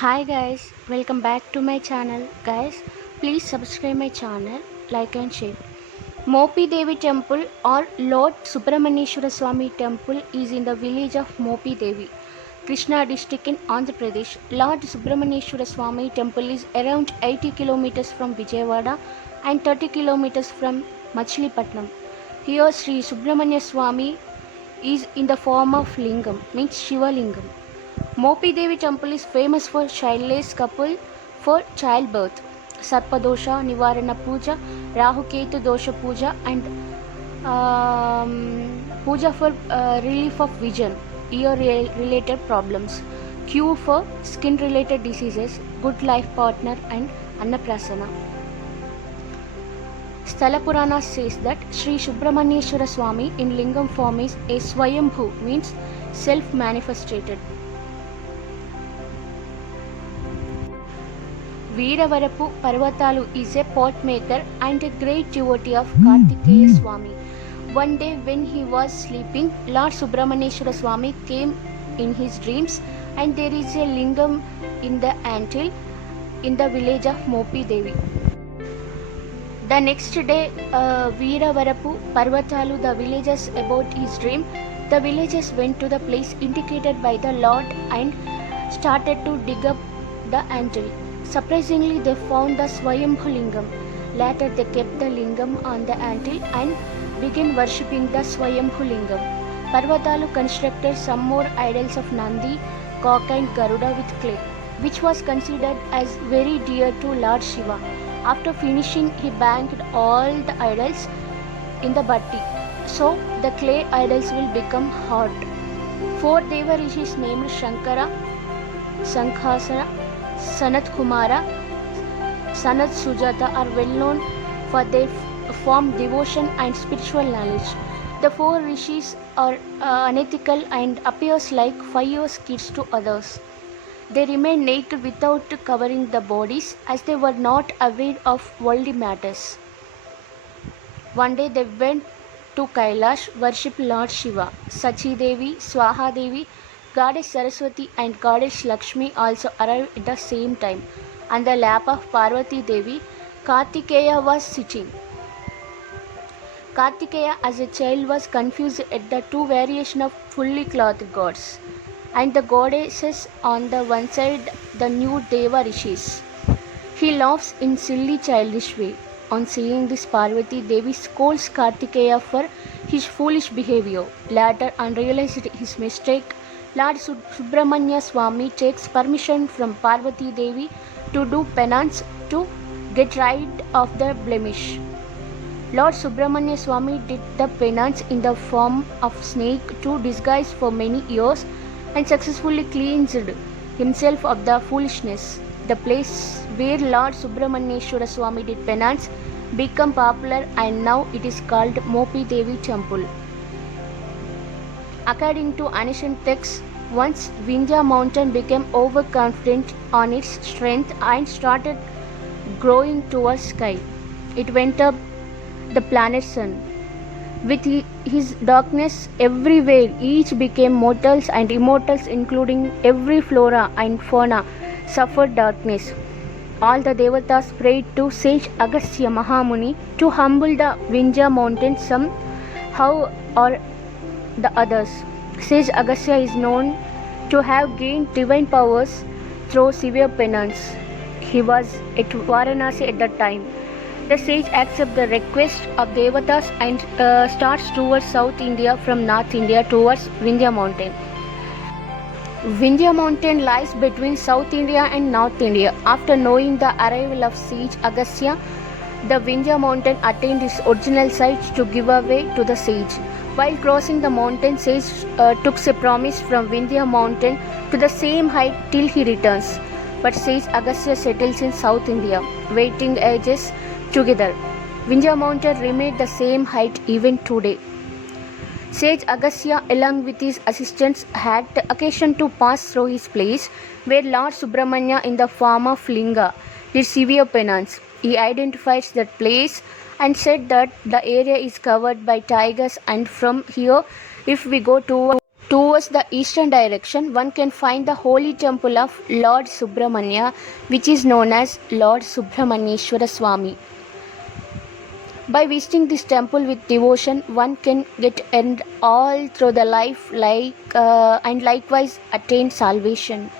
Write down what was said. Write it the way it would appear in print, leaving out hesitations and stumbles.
Hi guys, welcome back to my channel. Guys, please subscribe my channel, like and share. Mopi Devi Temple or Lord Subramanyeshwara Swami Temple is in the village of Mopi Devi, Krishna district in Andhra Pradesh. Lord Subramanyeshwara Swami Temple is around 80 kilometers from Vijayawada and 30 kilometers from Machilipatnam. Here Sri Subramanya Swami is in the form of lingam, means Shiva lingam. Mopi Devi Temple is famous for childless couple for childbirth, Sarpadosha, Nivarana Puja, Rahu Ketu Dosha Puja, and Puja for relief of vision, ear related problems, cure for skin related diseases, good life partner, and Annaprasana. Sthala Purana says that Sri Subramanyeshwara Swami in lingam form is a Swayambhu, means self manifested. Veeravarapu Parvatalu is a pot maker and a great devotee of Kartikeya Swami. One day when he was sleeping, Lord Subramanyeshwara Swami came in his dreams, and there is a lingam in the anthill in the village of Mopi Devi. The next day, Veeravarapu Parvatalu, the villagers about his dream, the villagers went to the place indicated by the Lord and started to dig up the anthill. Surprisingly, they found the Swayambhu Lingam. Later, they kept the lingam on the anthill and began worshipping the Swayambhu Lingam. Parvatalu constructed some more idols of Nandi, cock and Garuda with clay, which was considered as very dear to Lord Shiva. After finishing, he banked all the idols in the bhatti, so the clay idols will become hot. Four Deva Rishis named Shankara, Sankhasara, Sanat Kumara, Sanat Sujata are well known for their form, devotion and spiritual knowledge. The four rishis are unethical and appears like 5 years kids to others. They remain naked without covering the bodies as they were not aware of worldly matters. One day they went to Kailash, worship Lord Shiva. Sachi Devi, Swaha Devi, Goddess Saraswati and Goddess Lakshmi also arrived at the same time. On the lap of Parvati Devi, Kartikeya was sitting. Kartikeya as a child was confused at the two variations of fully clothed gods, and the goddesses on the one side, the new Deva Rishis. He laughs in silly childish way. On seeing this, Parvati Devi scolds Kartikeya for his foolish behavior. Later, on realizing his mistake, Lord Subramanya Swami takes permission from Parvati Devi to do penance to get rid of the blemish. Lord Subramanya Swami did the penance in the form of snake to disguise for many years and successfully cleansed himself of the foolishness. The place where Lord Subramanyeshwara Swami did penance became popular, and now it is called Mopi Devi Temple. According to ancient texts, once Vindhya mountain became overconfident on its strength and started growing towards sky. It went up the planet Sun. With his darkness everywhere, each became mortals and immortals, including every flora and fauna, suffered darkness. All the devatas prayed to sage Agastya Mahamuni to humble the Vindhya mountain somehow or the others. Sage Agastya is known to have gained divine powers through severe penance. He was at Varanasi at that time. The sage accepts the request of devatas and starts towards South India from North India towards Vindhya mountain. Vindhya mountain lies between South India and North India. After knowing the arrival of sage Agastya, the Vindhya mountain attained its original site to give away to the sage. While crossing the mountain, sage took a promise from Vindhya mountain to the same height till he returns. But sage Agastya settles in South India, waiting ages together. Vindhya mountain remained the same height even today. Sage Agastya, along with his assistants, had occasion to pass through his place where Lord Subramanya, in the form of Linga, did severe penance. He identifies that place and said that the area is covered by tigers, and from here, if we go to Towards the eastern direction, one can find the holy temple of Lord Subramanya, which is known as Lord Subramanyeshwara Swami. By visiting this temple with devotion, one can get end all through the life and likewise attain salvation.